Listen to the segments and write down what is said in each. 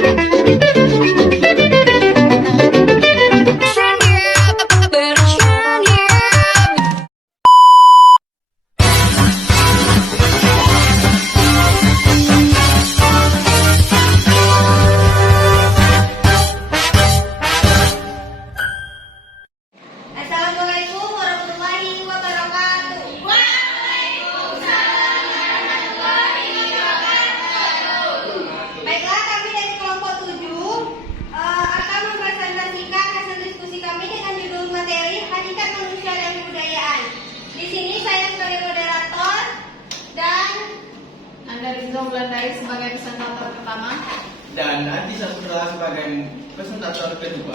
Assalamualaikum warahmatullahi wabarakatuh. Waalaikumsalam warahmatullahi wabarakatuh. Baiklah, kami dari kelompok 7 akan mempresentasikan hasil diskusi kami dengan judul materi Hakikat Manusia dan Kebudayaan. Di sini saya sebagai moderator dan Anda Rizal Belandai sebagai presentator pertama. Dan nanti Saputra sebagai presentator kedua.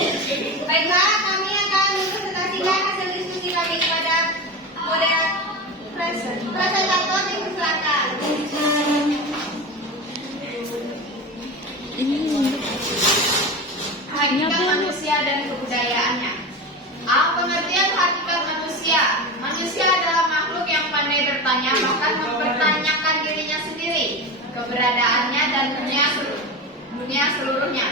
baiklah, kami akan mempresentasikan hasil diskusi kami kepada presentator dipersilakan. Hakikat manusia dan kebudayaannya. Pengertian hakikat manusia. Manusia adalah makhluk yang pandai bertanya, bahkan mempertanyakan dirinya sendiri, keberadaannya dan dunia seluruhnya.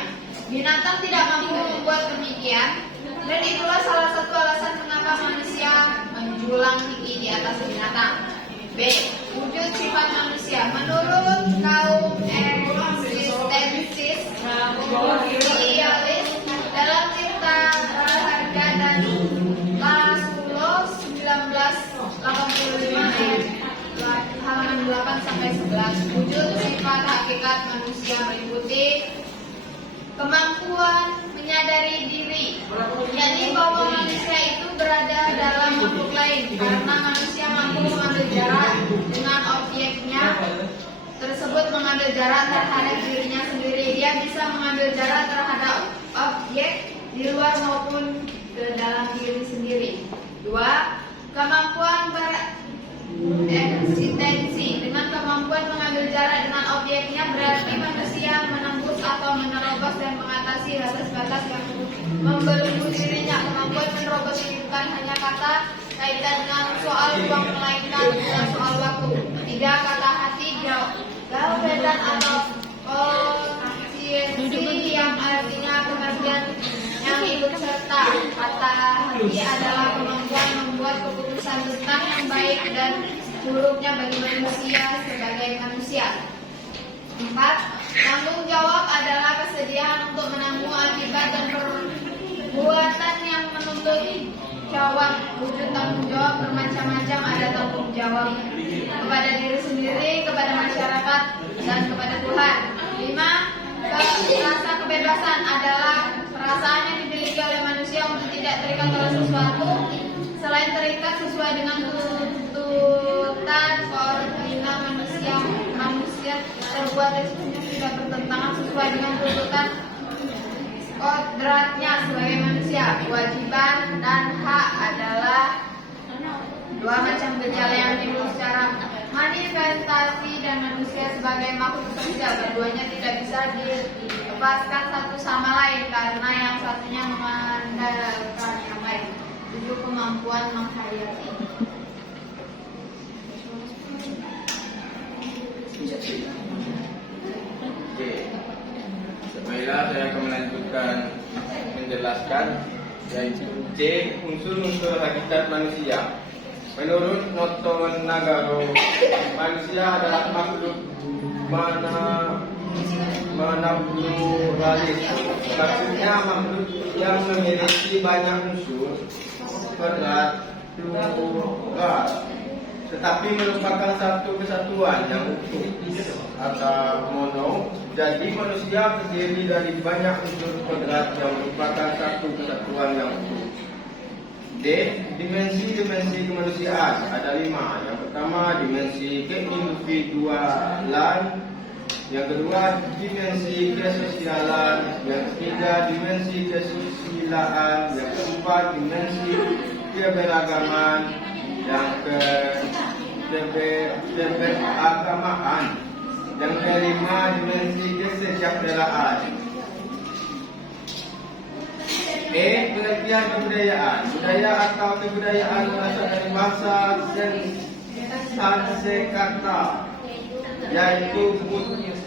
Binatang tidak mampu membuat demikian, dan itulah salah satu alasan mengapa manusia menjulang tinggi di atas binatang. B. Wujud sifat manusia. Menurut kaum eksistensis idealis dalam Cipta Harga dan Laszlo 1985 halaman 8-11, wujud sifat hakikat manusia meliputi kemampuan menyadari diri, yakni bahwa manusia itu berada dalam makhluk lain karena manusia mampu mengambil jarak dengan objeknya tersebut, mengambil jarak terhadap dirinya sendiri. Dia bisa mengambil jarak terhadap objek di luar maupun ke dalam diri sendiri. 2. Kemampuan bereksistensi. Dengan kemampuan mengambil jarak dengan objeknya berarti manusia menembus atau menerobos dan mengatasi batas-batas yang membelenggu dirinya. Kemampuan menerobos ini bukan hanya kata kaitan dengan soal ruang, melainkan juga soal waktu. 3. Kata hati, gawedan atau konsiensi yang artinya pengertian yang ikut serta. Kata hati adalah kemampuan membuat keputusan tentang yang baik dan buruknya bagi manusia sebagai manusia. 4. Tanggung jawab adalah kesediaan untuk menanggung akibat dan perbuatan yang menuntut jawab. Wujud tanggung jawab bermacam-macam. Ada tanggung jawab kepada diri sendiri, kepada masyarakat, dan kepada Tuhan. 5. Rasa kebebasan adalah perasaan yang dimiliki oleh manusia untuk tidak terikat oleh sesuatu selain terikat sesuai dengan tuntutan koordinat manusia terbuat resikonya tidak bertentangan sesuai dengan tuntutan kodratnya sebagai manusia. Kewajiban dan hak adalah dua macam gejala yang timbul secara manifestasi dan manusia sebagai makhluk sosial. Keduanya tidak bisa dilepaskan satu sama lain karena yang satunya mengandalkan yang lain. 7. Kemampuan menghayati. Oke. Baiklah, saya akan melanjutkan menjelaskan yaitu C. Unsur-unsur hakikat manusia. Menurut Noto Nagaro, manusia adalah makhluk pluralis. Maksudnya makhluk yang memiliki banyak unsur berat, plural, tetapi merupakan satu kesatuan yang utuh atau mono. Jadi manusia terdiri dari banyak unsur berat yang merupakan satu kesatuan yang utuh. D. Dimensi-dimensi kemanusiaan ada 5. Yang pertama, dimensi keindividualan. Yang kedua, dimensi kesosialan. Yang ketiga, dimensi kesusilaan. Yang keempat, dimensi keberagaman. Yang keberagamaan. Yang kelima, dimensi kesejahteraan. Pengertian kebudayaan. Budaya atau kebudayaan berasal dari bahasa Sanskerta, yaitu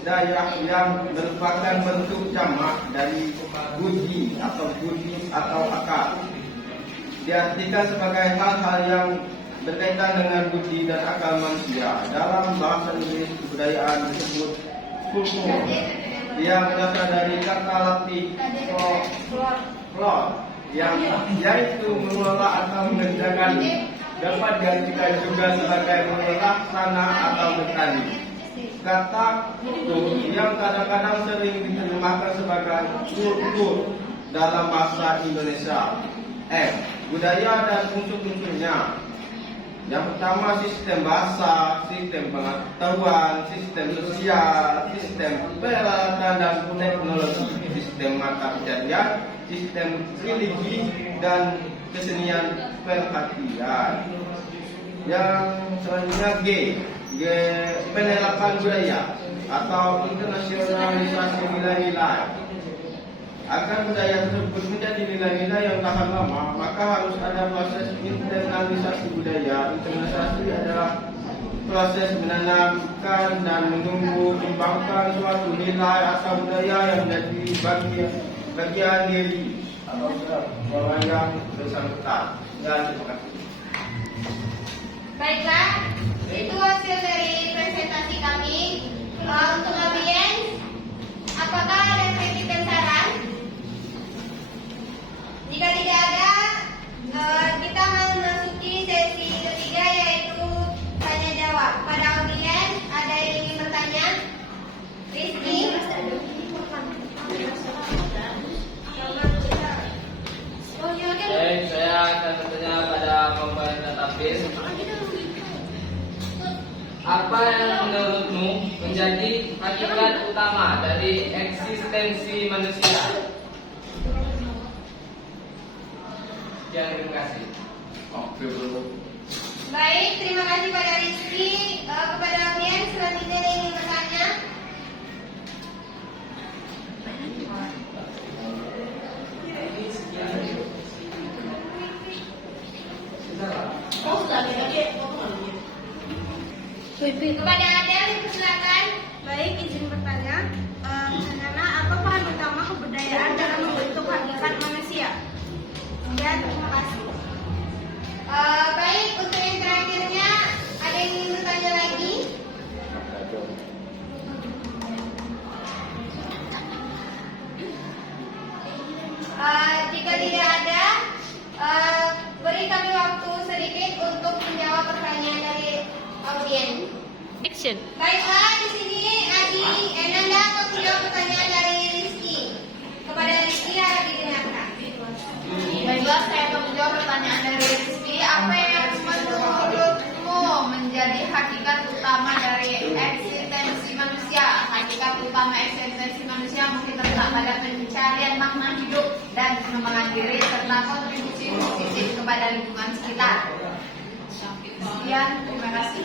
budaya yang merupakan bentuk jamak dari budi atau akal. Diartikan sebagai hal-hal yang berkaitan dengan budi dan akal manusia. Dalam bahasa Inggris, kebudayaan disebut kultur, yang berasal dari kata Latin folklore, yang yaitu mengelola atau mengerjakan, dapat diartikan juga sebagai melaksana atau bertani. Kata kultur yang kadang-kadang sering diterjemahkan sebagai kultur dalam bahasa Indonesia. Budaya dan unsur-unsurnya. Yang pertama, sistem bahasa, sistem pengetahuan, sistem sosial, sistem peralatan dan teknologi, sistem mata pencarian, sistem religi dan kesenian perhatian. Yang selanjutnya G, penerapan budaya atau internasionalisasi nilai-nilai. Agar budaya tersebut menjadi nilai-nilai yang tahan lama, maka harus ada proses internalisasi budaya. Internalisasi adalah proses menanamkan dan menumbuh kembangkan suatu nilai atau budaya yang menjadi bagian diri atau orang yang bersangkutan. Dan terima kasih. Baiklah, itu hasil dari presentasi kami. Untuk audiens, apakah ada kritik dan saran? Jika tidak ada, kita memasuki sesi ketiga, yaitu tanya jawab. Pada audiens, ada yang ingin bertanya? Rizky? Saya akan bertanya pada pembuat database. Apa yang menurutmu menjadi hakikat utama dari eksistensi manusia? Terima kasih. Baik, terima kasih pada Rizky. Kepada audiens, selanjutnya yang ingin bertanya? Kepada Adel, silakan. Baik, izin bertanya. Nana, apa peran utama kebudayaan dalam membentuk hakikat manusia? Ya, terima kasih. Baik, untuk yang terakhirnya, ada yang ingin bertanya lagi? Jika tidak ada, beri kami waktu sedikit untuk menjawab pertanyaan dari audiens. Action. Baiklah, di sini Adi Enanda akan menjawab pertanyaan dari Rizky. Kepada Rizky, harap didengarkan. Baiklah, saya akan menjawab pertanyaan dari Rizky. Apa yang menurutmu menjadi hakikat utama dari eksistensi manusia? Hakikat utama eksistensi manusia mungkin terletak pada pencarian makna hidup dan pengembangan diri serta kontribusi positif kepada lingkungan sekitar. Sekian, terima kasih.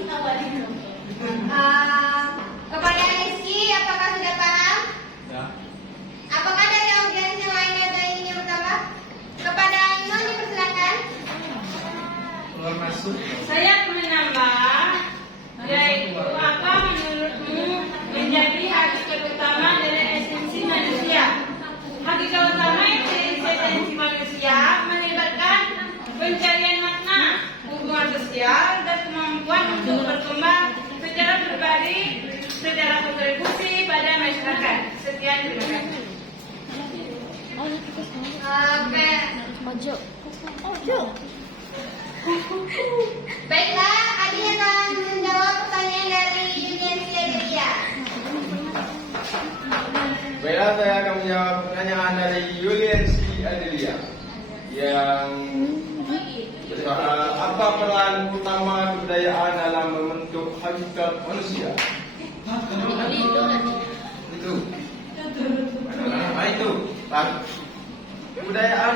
Kepada Rizky, apakah sudah paham? Ya. Apakah dari audiens yang lain ada yang ingin bertambah? Kepada Ainun, dipersilakan. Keluar masuk. Saya akan menambah, yaitu apa menurutmu menjadi hakikat utama dari esensi manusia? Hakikat utama esensi manusia melibatkan pencarian makna, hubungan sosial, dan kemampuan untuk berkembang secara pribadi, secara kontribusi pada masyarakat. Sekian, terima kasih. Baiklah, Adi akan menjawab pertanyaan dari Yuniansi Adelia. Baiklah, saya akan menjawab pertanyaan dari Yuliansi Adelia yang apa peran utama kebudayaan dalam membentuk hakikat manusia? Itu. Kebudayaan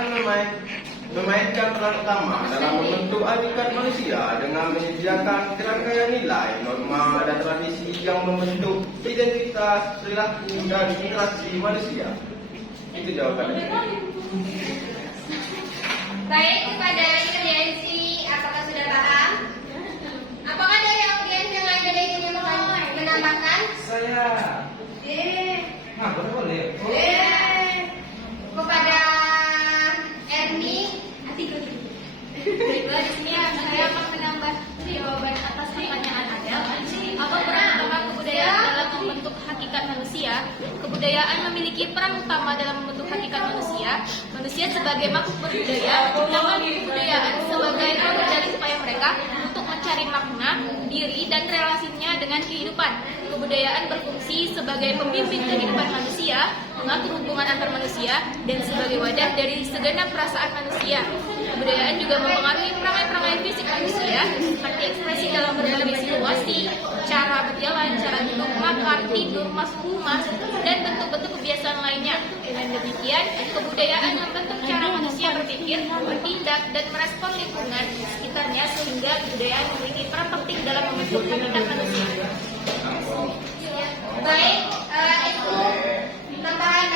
memainkan peran utama dalam membentuk hakikat manusia dengan menyediakan kerangkaian nilai, norma, dan tradisi yang membentuk identitas, perilaku, dan interaksi manusia. Itu jawabannya. Baik, kepada Yuniansi, apakah sudah paham? Apakah dari audiens yang lain ada yang ingin menambahkan? Saya Nah, boleh. Kepada Erni, Baiklah, di sini saya akan menambah jawaban atas pertanyaan Adel. Apa peran utama kebudayaan dalam membentuk hakikat manusia? Kebudayaan memiliki peran utama dalam membentuk hakikat manusia. Manusia sebagai makhluk berbudaya menciptakan kebudayaan sebagai kendali supaya mereka untuk mencari makna diri dan relasinya dengan kehidupan. Kebudayaan berfungsi sebagai pembimbing kehidupan manusia, mengatur hubungan antar manusia, dan sebagai wadah dari segenap perasaan manusia. Kebudayaan juga mempengaruhi perangai-perangai fisik manusia, seperti ekspresi dalam berbagai situasi, cara berjalan, cara duduk, makan, tidur, masuk rumah, dan bentuk-bentuk kebiasaan lainnya. Dengan demikian, kebudayaan membentuk cara manusia berpikir, bertindak, dan merespon lingkungan sekitarnya sehingga kebudayaan memiliki peran penting dalam membentuk hakikat manusia. baik, itu tambahan